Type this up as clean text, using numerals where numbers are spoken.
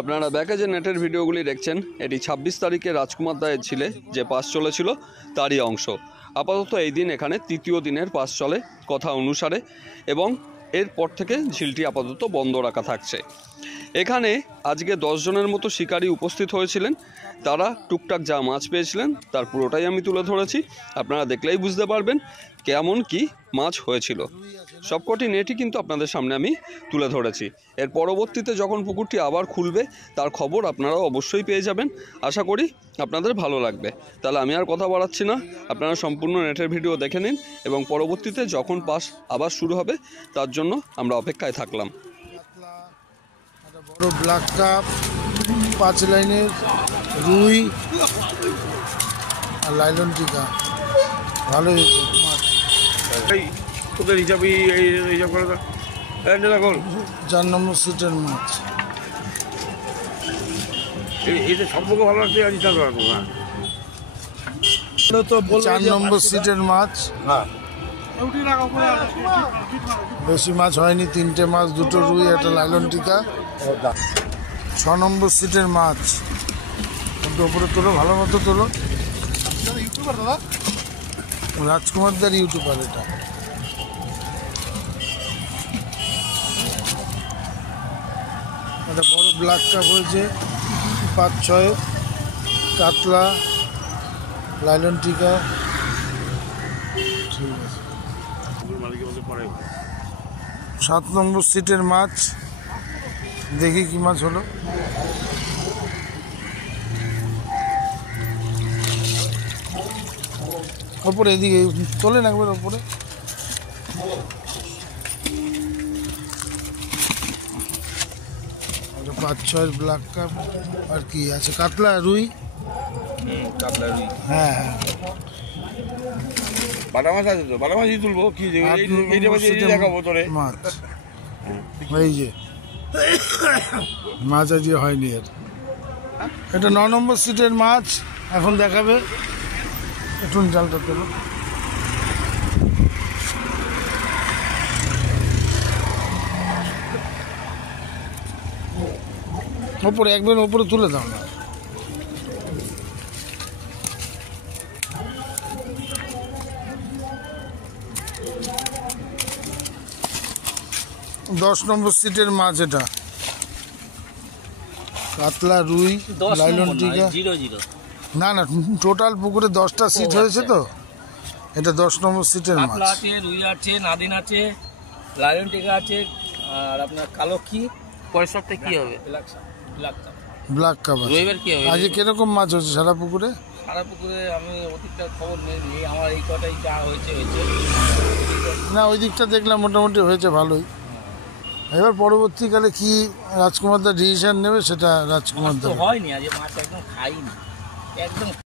আপনারা ব্যাকে যে নেটের ভিডিওগুলি দেখছেন এটি 26 তারিখে রাজকুমার দায়ের ঝিলে যে পাস চলেছিল তারই অংশ। আপাতত এই দিন এখানে তৃতীয় দিনের পাস চলে কথা অনুসারে, এবং এরপর থেকে ঝিলটি আপাতত বন্ধ রাখা থাকছে। এখানে আজকে 10 জনের মতো শিকারী উপস্থিত হয়েছিলেন। তারা টুকটাক যা মাছ পেয়েছিলেন তার পুরোটাই আমি তুলে ধরেছি। আপনারা দেখলেই বুঝতে পারবেন কেমন কি মাছ হয়েছিল। সবকটি নেটই কিন্তু আপনাদের সামনে আমি তুলে ধরেছি। এর পরবর্তীতে যখন পুকুরটি আবার খুলবে তার খবর আপনারাও অবশ্যই পেয়ে যাবেন। আশা করি আপনাদের ভালো লাগবে। তাহলে আমি আর কথা বাড়াচ্ছি না, আপনারা সম্পূর্ণ নেটের ভিডিও দেখে নিন এবং পরবর্তীতে যখন পাস আবার শুরু হবে তার জন্য আমরা অপেক্ষায় থাকলাম। বড় ব্ল্যাক কাপ, 5 লাইনের রুই আর লাইলন টিকা ভালো হয়েছে মাছ। তোদের হিসাবে হিসাব করে দেখুন 4 নম্বর সিটের মাছ। এটা সম্পর্ক ভালো লাগছে আর হিসাব রাখবো না। 4 নম্বর সিটের মাছ, বেশি মাছ হয়নি, 3টে মাছ, 2টো রুই, একটা লাইলন টিকা। 6 নম্বর সিটের মাছ, একটু ওপরে তোলো, ভালো মতো তোলো। রাজকুমারদার ইউটিউবার এটা। একটা বড় ব্ল্যাক কাপ হয়েছে 5-6, কাতলা, লাইলন টিকা। ঠিক আছে। 7 নম্বর সিটের মাছ, দেখি কি মাছ হলো। ওপরে এদিকে তোলেন একবার ওপরে। একটা 5-6 ব্ল্যাক কাপ। আর কি আছে? কাতলা, রুই। হ্যাঁ হ্যাঁ, বাটা মাছ আছে তো, বাটা মাছই তুলবো। কি দেখাবো তোরে মাছ, এই যে মাছ আজকে হয়নি এর। এটা 9 নম্বর সিটের মাছ, এখন দেখাবে। একটু জালটা তোলো। ওপরে একবার ওপরে তুলে দাও না। দশ নম্বর সিটের মাছ এটা, কাতলা, রুই, লাইলন টিকা। না না, টোটাল পুকুরে 10টা সিট হয়েছে তো, এটা 10 নম্বর সিটের মাছ। কাতলা আছে, রুই আছে, নাদিন আছে, লায়ন টিকা আছে, আর আপনার কালো কি পরের সপ্তাহে কি হবে? Black cup. রবিবার কি হবে? আজকে কিরকম মাছ হচ্ছে সারা পুকুরে? সারা পুকুরে আমি অতিরিক্ত খবর নেই, আমার এই কটাই যা হয়েছে। না, ওই দিকটা দেখলাম মোটামুটি হয়েছে ভালোই। এবার পরবর্তীকালে কি রাজকুমারদার ডিসিশন নেবে সেটা রাজকুমারদার। হয়নি আজ মাছ, একদম খাইনি একদম।